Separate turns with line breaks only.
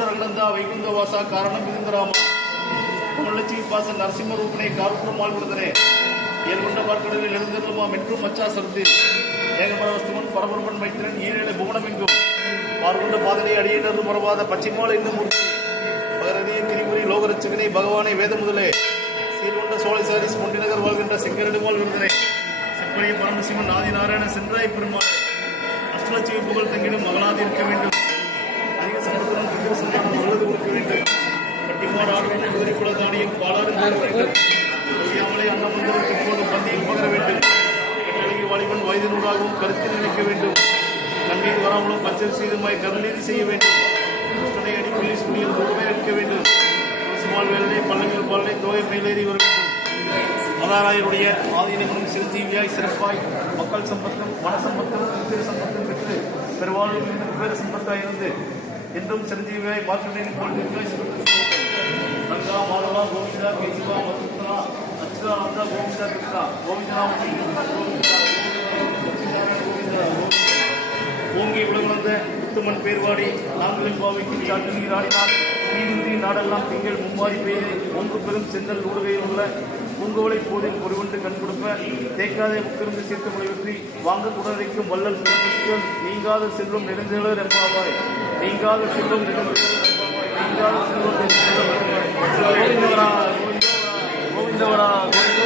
கொண்டரகிடந்தா வைகுந்த வாசா காரணம் இருந்திராமா தமிழச்சி பாச நரசிம்ம ரூபனை கார்புரமால் விடுதனே ஏற்கொண்ட பார்க்கடலில் எழுந்திருமா மென்றும் மச்சா சர்ந்து ஏகபரவஸ்துமன் பரபரப்பன் மைத்திரன் ஈரேழு புவனம் எங்கும். பார்கொண்ட பாதனை அடியினர் மறவாத பச்சிமால் என்னும் மூர்த்தி. பகரதியை திரிபுரி லோகரட்சகனை பகவானை வேத முதலே. சீர்கொண்ட சோழசாரி பொண்டிநகர் வாழ்கின்ற செங்கரடுமால் விருதனை செப்பனை பரமசிவன் ஆதிநாராயண சென்றாய் பெருமாள். அஷ்டலட்சுமி புகழ் தங்கிடும் மகளாதி இருக்க வேண்டும். வயதினூடாகவும் கருத்தில் நினைக்க வேண்டும் கண்ணீர் வராமலும் பச்சை செய்துமாய் கருநீதி செய்ய வேண்டும் கிருஷ்ணனை அடிப்பள்ளி சுனியில் தூரமே எடுக்க வேண்டும் துளசிமால் வேலை பள்ளங்கள் பாலனை தோகை மேலேறி வர வேண்டும் மகாராயருடைய ஆதீனமும் சிறுதீவியாய் சிறப்பாய் மக்கள் சம்பத்தம் மன சம்பத்தம் பெருவாழ்வு பெருவாழ்வும் இன்னும் இருந்து என்றும் சிரஞ்சீவியாய் மாற்றுடன் போல் கங்கா ரங்கா மாதவா கோவிந்தா கேசிவா மதுத்தனா அச்சுதானந்தா கோவிந்தா கிருஷ்ணா கோவிந்தா ஓங்கி உலகளந்த முத்துமன் பேர்வாடி நாங்களும் பாவைக்கு சாட்டு நீராடினார் நீதிபதி நாடெல்லாம் திங்கள் மும்மாறி பெய்து ஒன்று பெரும் செந்தல் ஊடுகையில் உள்ள பூங்கோலை போதில் பொறிவண்டு கண் கொடுப்ப தேக்காதே முக்கிருந்து சேர்த்து முளைவற்றி வாங்க குடரைக்கும் வல்லல் பிறப்பிக்கும் நீங்காத செல்வம் நெடுந்தேளர் எம்பாவாய் நீங்காத செல்வம் நெடுந்தேளர் நீங்காத செல்வம் நெடுந்தேளர் கோவிந்தவரா கோவிந்தவரா கோவிந்தவரா கோவிந்தவரா கோவிந்தவரா கோவிந்தவரா.